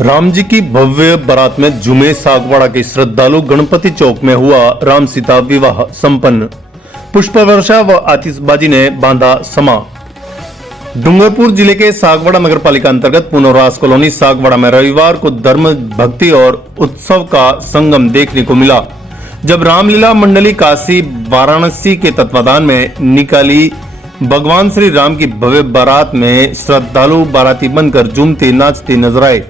राम जी की भव्य बारात में झूमे सागवाड़ा के श्रद्धालु। गणपति चौक में हुआ राम सीता विवाह संपन्न। पुष्प वर्षा व आतिशबाजी ने बांधा समा। डूंगरपुर जिले के सागवाड़ा नगर पालिका अंतर्गत पुनर्वास कॉलोनी सागवाड़ा में रविवार को धर्म, भक्ति और उत्सव का संगम देखने को मिला, जब रामलीला मंडली काशी वाराणसी के तत्वाधान में निकाली भगवान श्री राम की भव्य बारात में श्रद्धालु बाराती बनकर झूमते नाचते नजर आए।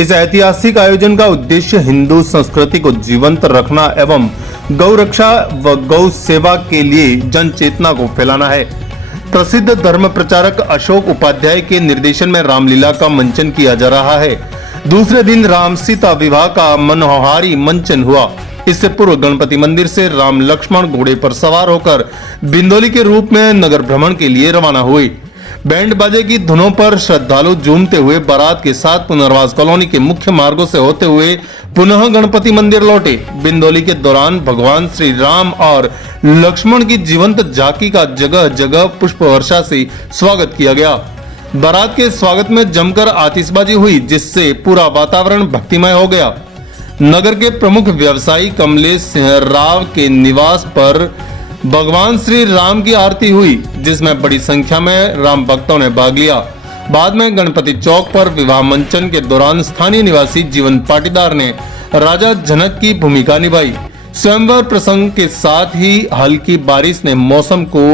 इस ऐतिहासिक आयोजन का उद्देश्य हिंदू संस्कृति को जीवंत रखना एवं गौ रक्षा व गौ सेवा के लिए जन चेतना को फैलाना है। प्रसिद्ध धर्म प्रचारक अशोक उपाध्याय के निर्देशन में रामलीला का मंचन किया जा रहा है। दूसरे दिन राम सीता विवाह का मनोहारी मंचन हुआ। इससे पूर्व गणपति मंदिर से राम लक्ष्मण घोड़े पर सवार होकर बिंदोली के रूप में नगर भ्रमण के लिए रवाना हुए। बैंड बाजे की धुनों पर श्रद्धालु झूमते हुए बारात के साथ पुनर्वास कॉलोनी के मुख्य मार्गों से होते हुए पुनः गणपति मंदिर लौटे। बिंदोली के दौरान भगवान श्री राम और लक्ष्मण की जीवंत झांकी का जगह जगह पुष्प वर्षा से स्वागत किया गया। बारात के स्वागत में जमकर आतिशबाजी हुई, जिससे पूरा वातावरण भक्तिमय हो गया। नगर के प्रमुख व्यवसायी कमलेश सिंह राव के निवास पर भगवान श्री राम की आरती हुई, जिसमें बड़ी संख्या में राम भक्तों ने भाग लिया। बाद में गणपति चौक पर विवाह मंचन के दौरान स्थानीय निवासी जीवन पाटीदार ने राजा जनक की भूमिका निभाई। स्वयंवर प्रसंग के साथ ही हल्की बारिश ने मौसम को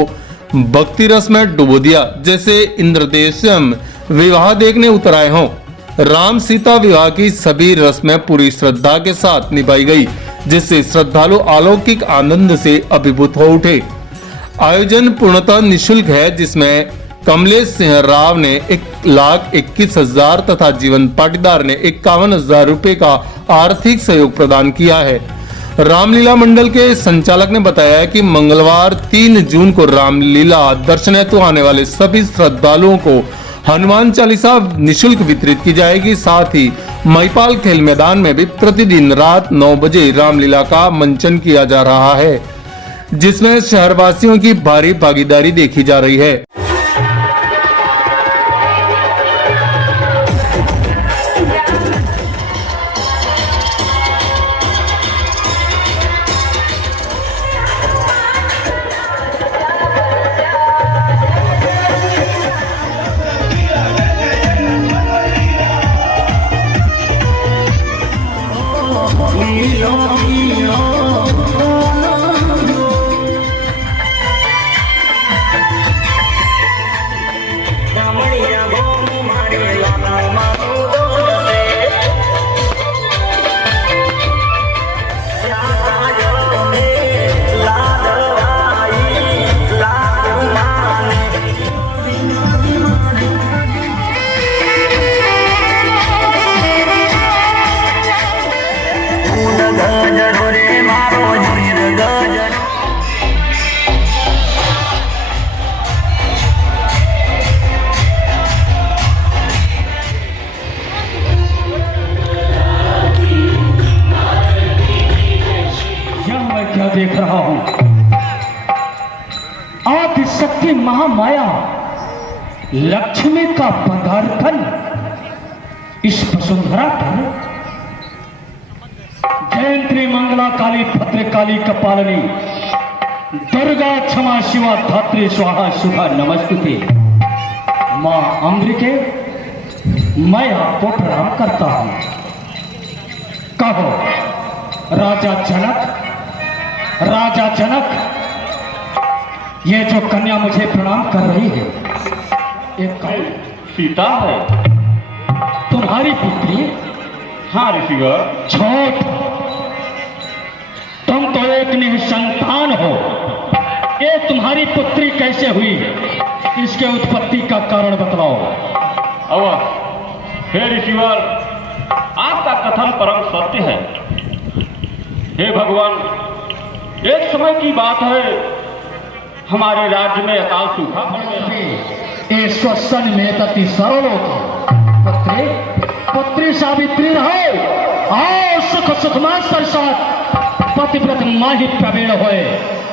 भक्ति रस में डुबो दिया, जैसे इंद्रदेव स्वयं विवाह देखने उतर आए हों। राम सीता विवाह की सभी रस्में पूरी श्रद्धा के साथ निभाई गई, जिससे श्रद्धालु अलौकिक आनंद से अभिभूत हो उठे। आयोजन पूर्णतः निःशुल्क है, जिसमें कमलेश सिंह राव ने 1,21,000 तथा जीवन पाटीदार ने 51,000 रुपए का आर्थिक सहयोग प्रदान किया है। रामलीला मंडल के संचालक ने बताया कि मंगलवार 3 जून को रामलीला दर्शन हेतु आने वाले सभी श्रद्धालुओं को हनुमान चालीसा निशुल्क वितरित की जाएगी। साथ ही महिपाल खेल मैदान में भी प्रतिदिन रात 9 बजे रामलीला का मंचन किया जा रहा है, जिसमें शहरवासियों की भारी भागीदारी देखी जा रही है। देख रहा हूं आदिशक्ति महामाया लक्ष्मी का पदार्पण इस वसुंधरा पर। जयंती मंगला काली भद्रकाली कपालिनी दुर्गा क्षमा शिवा धात्री स्वाहा शुभा नमस्तुते। मां अम्बिके, मैं आपको प्रणाम करता हूं। कहो राजा जनक, ये जो कन्या मुझे प्रणाम कर रही है, एक सीता है, तुम्हारी पुत्री? हाँ ऋषिवर। छोट, तुम तो एक निसंतान हो, ये तुम्हारी पुत्री कैसे हुई? इसके उत्पत्ति का कारण बतलाओ। हे ऋषिवर, आपका कथन परम सत्य है। हे भगवान, एक समय की बात है, हमारे राज्य में अकाल सूखा पड़ गया। श्वसन में तति सरल पुत्री सावित्री रहो, आओ सुख सुखमा सरसात पतिव्रत माही प्रवीण होए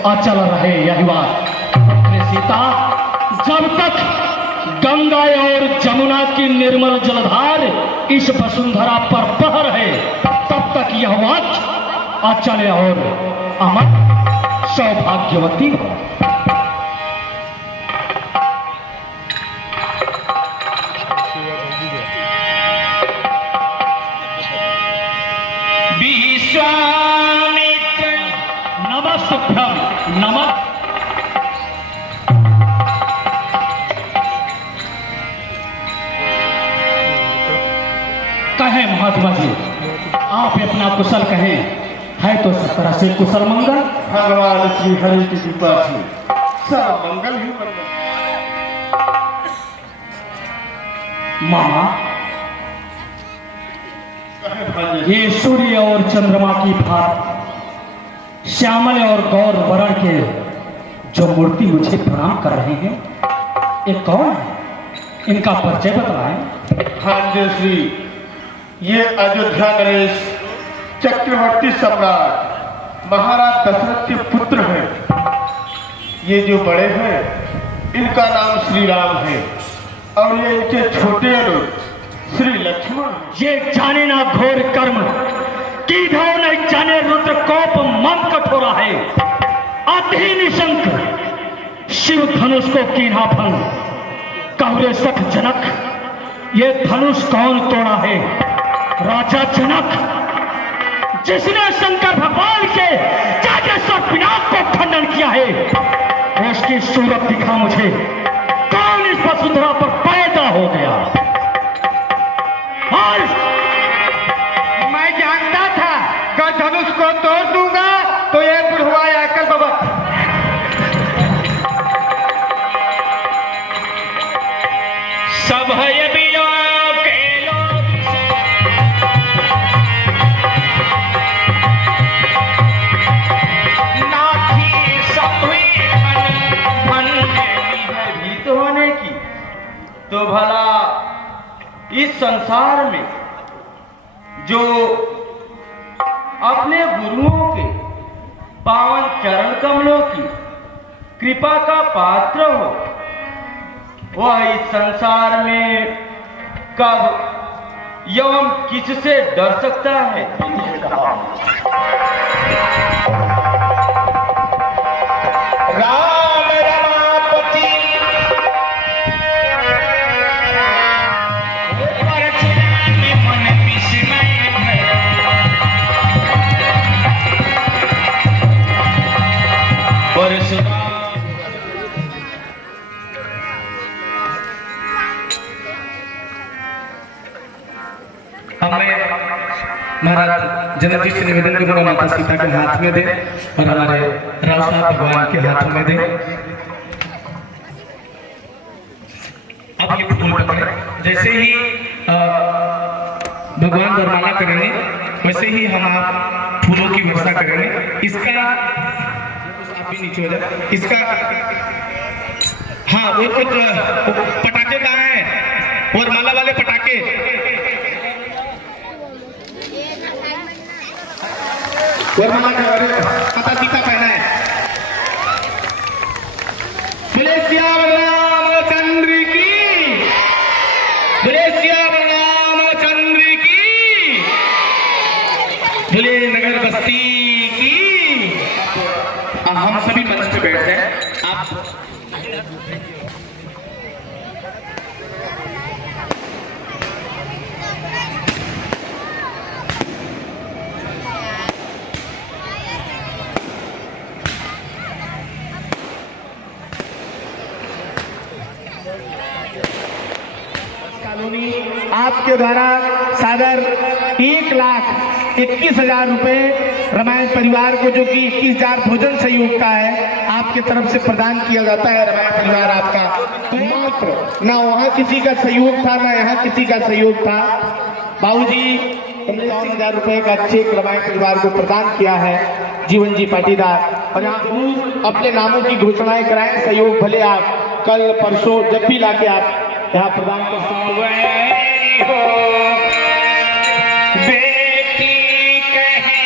अचल रहे यही बात। पुत्री सीता, जब तक गंगा और जमुना की निर्मल जलधार इस वसुंधरा पर बह रहे, तब तक यह वाक्य अचल और अमर सौभाग्यवती हो। विश्वामित्र नमस्तभ्यम नमः। कहें महात्मा जी, आप अपना कुशल कहें, है तो सब तरह से कुशल मंगल। भगवान श्री हरि की कृपा से सब मंगल ही मंगल। मामा, ये सूर्य और चंद्रमा की भांति श्यामल और गौर वर्ण के जो मूर्ति मुझे प्रणाम कर रहे हैं, ये कौन है? इनका परिचय बतलाएं। हाँ जी श्री, ये अयोध्या नरेश चक्रवर्ती सम्राट महाराज दशरथ के पुत्र हैं। ये जो बड़े हैं, इनका नाम श्री राम है और ये इनके छोटे अनुज श्री लक्ष्मण। ये जाने ना घोर कर्म की धो नहीं जाने रुद्र कोप मन कठोरा है। अति निशंक शिव धनुष को कीन्हा भंग, कहुरे सख जनक ये धनुष कौन तोड़ा है? राजा जनक, जिसने शंकर भगवान के जागेश्वर पिनाक को खंडन किया है, उसकी सूरत दिखा मुझे। कौन इस वसुंधरा पर पैदा हो गया? और मैं जानता था कि धनुष को तोड़ दूंगा तो ये बुढ़वा आकर बाबा। सब है बिया के लोग नाथी सब हुई मन है भीत होने की। तो भला इस संसार में जो अपने गुरुओं के पावन चरण कमलों की कृपा का पात्र हो, वह इस संसार में कब एवं किससे डर सकता है? राम रमापति मन विस्मय परशुराम। हमें महाराज जनक जी से निवेदन करूंगा माता सीता के हाथ में दे और हमारे राव साहब भगवान के हाथों में दे। अब ये फूल पकड़े, जैसे ही भगवान वरमाला करेंगे वैसे ही हम आप फूलों की वर्षा करेंगे। इसका आप भी नीचे हो जाए। इसका हाँ, वो पटाखे कहाँ हैं? वरमाला वाले पटाखे माता सीता पहना है। बोले श्याम रामचंद्र की, बोले श्याम रामचंद्र की, बोले नगर बस्ती की। हम सभी मंच पे बैठते हैं। आप आपके द्वारा सादर 1,21,000 रुपए रामायण परिवार को, जो कि 21,000 भोजन सहयोग का है, आपके तरफ से प्रदान किया जाता है। रामायण परिवार आपका मात्र ना वहाँ किसी का सहयोग था ना यहाँ किसी का सहयोग था। बाबूजी 51,000 रुपए का चेक रामायण परिवार को प्रदान किया है जीवन जी पाटीदार। और यहाँ अपने नामों की घोषणाएं कराएं। सहयोग भले आप कल परसों जब भी लाके आप यहाँ प्रदान कर सकते हो। बेटी कहे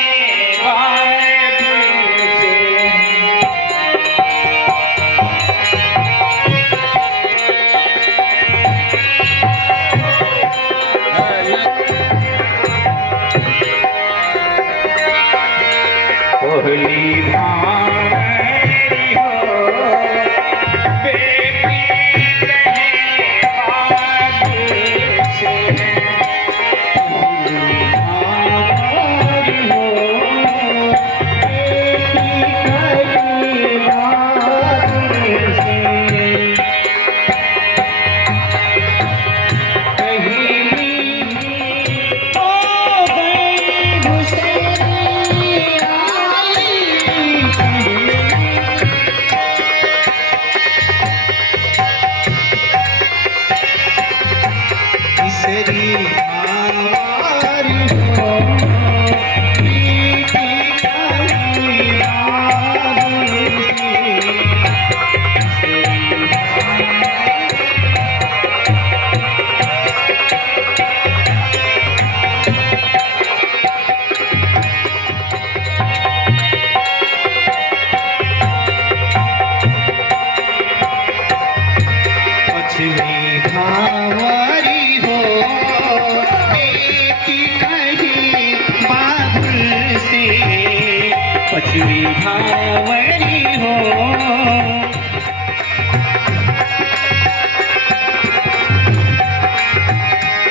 पृथ्वी भावरी हो।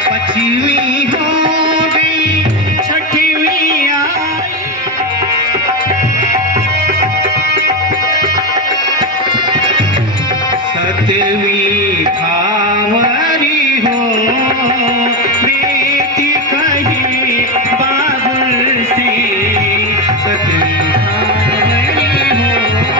पछवी हो गई छठवी आई, सतवी भावरी हो। प्रीति कही बाबुल से सतवी भावरी हो।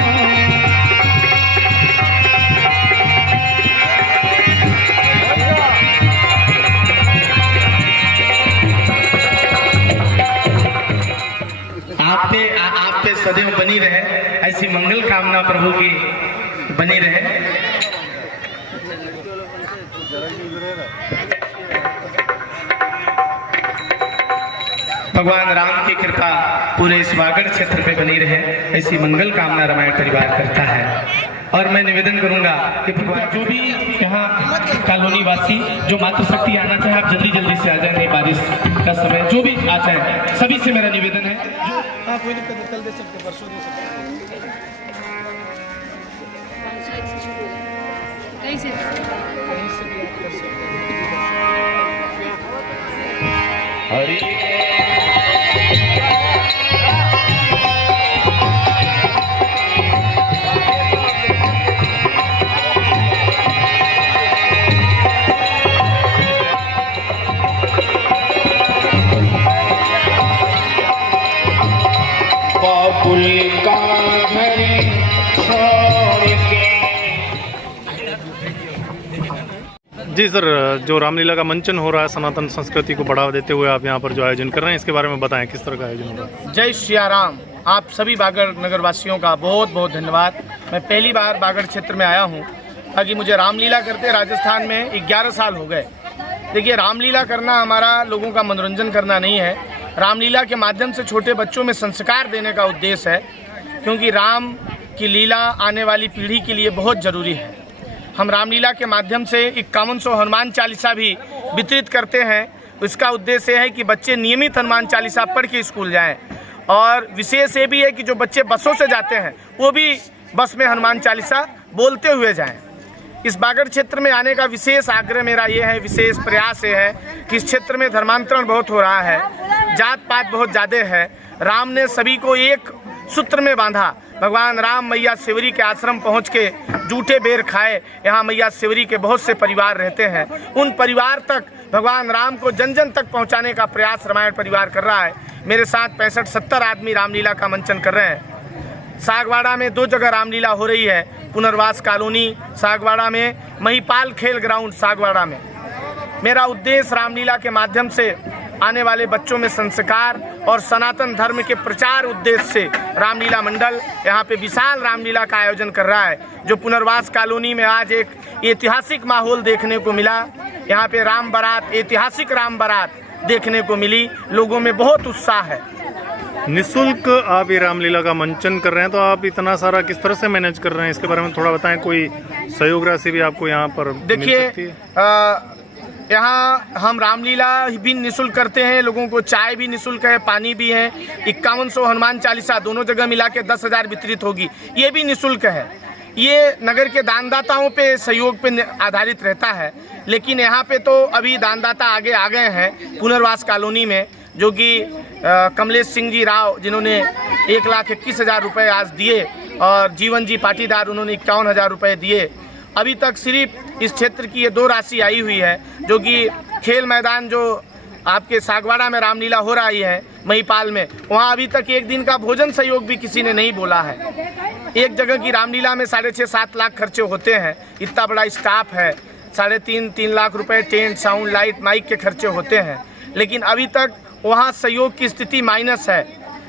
आप पे सदैव बनी रहे ऐसी मंगल कामना प्रभु की बनी रहे। भगवान राम की कृपा पूरे इस वागड़ क्षेत्र पे बनी रहे ऐसी मंगल कामना रामायण परिवार करता है। और मैं निवेदन करूंगा कि जो भी यहाँ कॉलोनी वासी जो मातृशक्ति आना चाहे आप जल्दी जल्दी से आ जाए, नहीं बारिश का समय, जो भी आ जाए सभी से मेरा निवेदन है। कोई दिक्कत नहीं, कल दे सकते, परसों दे सकते। कहीं से हरि बाबुल का घर छोड़ के। जी सर, जो रामलीला का मंचन हो रहा है सनातन संस्कृति को बढ़ावा देते हुए आप यहाँ पर जो आयोजन कर रहे हैं इसके बारे में बताएं, किस तरह का आयोजन हो रहा है? जय सिया राम। आप सभी बागड़ नगर वासियों का बहुत बहुत धन्यवाद। मैं पहली बार बागड़ क्षेत्र में आया हूँ ताकि मुझे रामलीला करते राजस्थान में 11 साल हो गए। देखिए, रामलीला करना हमारा लोगों का मनोरंजन करना नहीं है। रामलीला के माध्यम से छोटे बच्चों में संस्कार देने का उद्देश्य है, क्योंकि राम की लीला आने वाली पीढ़ी के लिए बहुत ज़रूरी है। हम रामलीला के माध्यम से 5100 हनुमान चालीसा भी वितरित करते हैं। उसका उद्देश्य है कि बच्चे नियमित हनुमान चालीसा पढ़ के स्कूल जाएं। और विशेष ये भी है कि जो बच्चे बसों से जाते हैं वो भी बस में हनुमान चालीसा बोलते हुए जाएं। इस बागड़ क्षेत्र में आने का विशेष आग्रह मेरा ये है, विशेष प्रयास ये है कि इस क्षेत्र में धर्मांतरण बहुत हो रहा है, जात पात बहुत ज़्यादा है। राम ने सभी को एक सूत्र में बांधा। भगवान राम मैया शिवरी के आश्रम पहुंच के जूठे बेर खाए। यहाँ मैया शिवरी के बहुत से परिवार रहते हैं, उन परिवार तक भगवान राम को जन जन तक पहुंचाने का प्रयास रामायण परिवार कर रहा है। मेरे साथ 65-70 आदमी रामलीला का मंचन कर रहे हैं। सागवाड़ा में 2 जगह रामलीला हो रही है, पुनर्वास कॉलोनी सागवाड़ा में, महिपाल खेल ग्राउंड सागवाड़ा में। मेरा उद्देश्य रामलीला के माध्यम से आने वाले बच्चों में संस्कार और सनातन धर्म के प्रचार उद्देश्य से रामलीला मंडल यहाँ पे विशाल रामलीला का आयोजन कर रहा है। जो पुनर्वास कॉलोनी में आज एक ऐतिहासिक माहौल देखने को मिला। यहाँ पे राम बारात, ऐतिहासिक राम बारात देखने को मिली। लोगों में बहुत उत्साह है। निःशुल्क आप ये रामलीला का मंचन कर रहे हैं, तो आप इतना सारा किस तरह से मैनेज कर रहे हैं, इसके बारे में थोड़ा बताएं। कोई सहयोग राशि भी आपको यहाँ पर देखिए, मिल सकती है? यहाँ हम रामलीला भी निःशुल्क करते हैं, लोगों को चाय भी निःशुल्क है, पानी भी है। 5100 हनुमान चालीसा दोनों जगह मिला के 10,000 वितरित होगी, ये भी निःशुल्क है। ये नगर के दानदाताओं पे सहयोग पे आधारित रहता है। लेकिन यहाँ पे तो अभी दानदाता आगे आ गए हैं पुनर्वास कॉलोनी में, जो कि कमलेश सिंह जी राव जिन्होंने 1,21,000 रुपये आज दिए, और जीवन जी पाटीदार उन्होंने 51,000 रुपये दिए। अभी तक सिर्फ इस क्षेत्र की ये 2 राशि आई हुई है, जो कि खेल मैदान जो आपके सागवाड़ा में रामलीला हो रही है महिपाल में, वहाँ अभी तक एक दिन का भोजन सहयोग भी किसी ने नहीं बोला है। एक जगह की रामलीला में 6.5-7 लाख खर्चे होते हैं। इतना बड़ा स्टाफ है, 3.5-3 लाख रुपए टेंट, साउंड, लाइट, माइक के खर्चे होते हैं। लेकिन अभी तक वहाँ सहयोग की स्थिति माइनस है।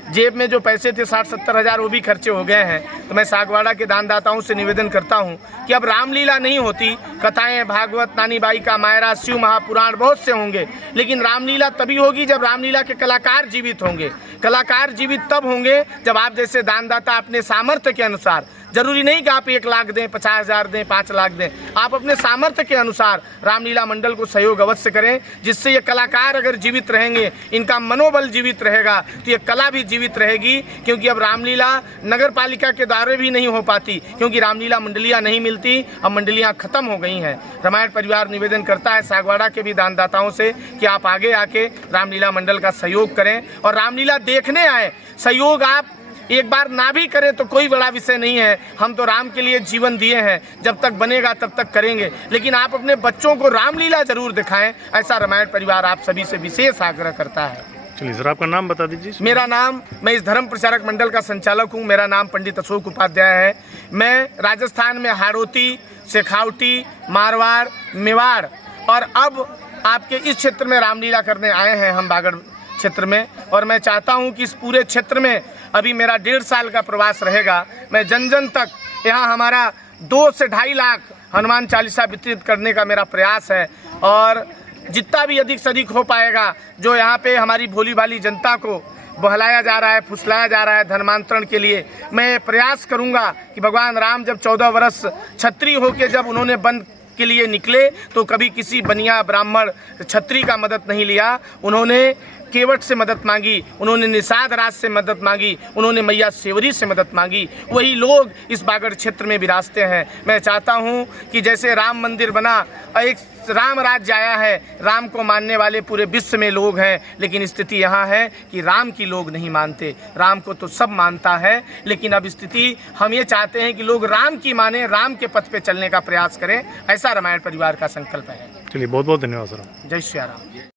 जेब में जो पैसे थे 60-70 हज़ार वो भी खर्चे हो गए हैं। तो मैं सागवाड़ा के दानदाताओं से निवेदन करता हूं कि अब रामलीला नहीं होती, कथाएं, भागवत, नानी बाई का मायरा, शिव महापुराण बहुत से होंगे, लेकिन रामलीला तभी होगी जब रामलीला के कलाकार जीवित होंगे। कलाकार जीवित तब होंगे जब आप जैसे दानदाता अपने सामर्थ्य के अनुसार जरूरी नहीं कि आप 1 लाख दें, 50,000 दें, 5 लाख दें। आप अपने सामर्थ्य के अनुसार रामलीला मंडल को सहयोग अवश्य करें, जिससे ये कलाकार अगर जीवित रहेंगे, इनका मनोबल जीवित रहेगा, तो ये कला भी जीवित रहेगी। क्योंकि अब रामलीला नगर पालिका के द्वारा भी नहीं हो पाती, क्योंकि रामलीला मंडलियाँ नहीं मिलती, अब मंडलियाँ खत्म हो गई हैं। रामायण परिवार निवेदन करता है सागवाड़ा के भी दानदाताओं से कि आप आगे आके रामलीला मंडल का सहयोग करें और रामलीला देखने आए। सहयोग आप एक बार ना भी करें तो कोई बड़ा विषय नहीं है, हम तो राम के लिए जीवन दिए हैं, जब तक बनेगा तब तक करेंगे, लेकिन आप अपने बच्चों को रामलीला जरूर दिखाएं, ऐसा रामायण परिवार आप सभी से विशेष आग्रह करता है। चलिए सर, आपका नाम बता दीजिए। मेरा नाम, मैं इस धर्म प्रचारक मंडल का संचालक हूँ। मेरा नाम पंडित अशोक उपाध्याय है। मैं राजस्थान में हाड़ौती, शेखावटी, मारवाड़, मेवाड़ और अब आपके इस क्षेत्र में रामलीला करने आए हैं हम बागड़ क्षेत्र में। और मैं चाहता हूं कि इस पूरे क्षेत्र में अभी मेरा 1.5 साल का प्रवास रहेगा। मैं जन जन तक यहाँ हमारा 2 से 2.5 लाख हनुमान चालीसा वितरित करने का मेरा प्रयास है और जितना भी अधिक से अधिक हो पाएगा, जो यहाँ पे हमारी भोली भाली जनता को बहलाया जा रहा है, फुसलाया जा रहा है धर्मांतरण के लिए, मैं प्रयास करूँगा कि भगवान राम जब 14 वर्ष क्षत्रिय होकर जब उन्होंने वन के लिए निकले तो कभी किसी बनिया ब्राह्मण क्षत्रिय का मदद नहीं लिया, उन्होंने केवट से मदद मांगी, उन्होंने निषाद राज से मदद मांगी, उन्होंने मैया सेवरी से मदद मांगी। वही लोग इस बागड़ क्षेत्र में विराजते हैं। मैं चाहता हूं कि जैसे राम मंदिर बना, एक राम राज्य आया है, राम को मानने वाले पूरे विश्व में लोग हैं, लेकिन स्थिति यहाँ है कि राम की लोग नहीं मानते। राम को तो सब मानता है, लेकिन अब स्थिति हम ये चाहते हैं कि लोग राम की माने, राम के पथ पे चलने का प्रयास करें, ऐसा रामायण परिवार का संकल्प है। चलिए, बहुत बहुत धन्यवाद सर। जय श्री राम।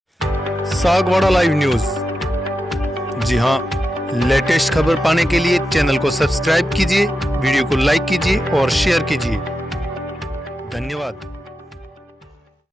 Sagwara live news. जी हाँ, लेटेस्ट खबर पाने के लिए चैनल को सब्सक्राइब कीजिए, वीडियो को लाइक कीजिए और शेयर कीजिए। धन्यवाद।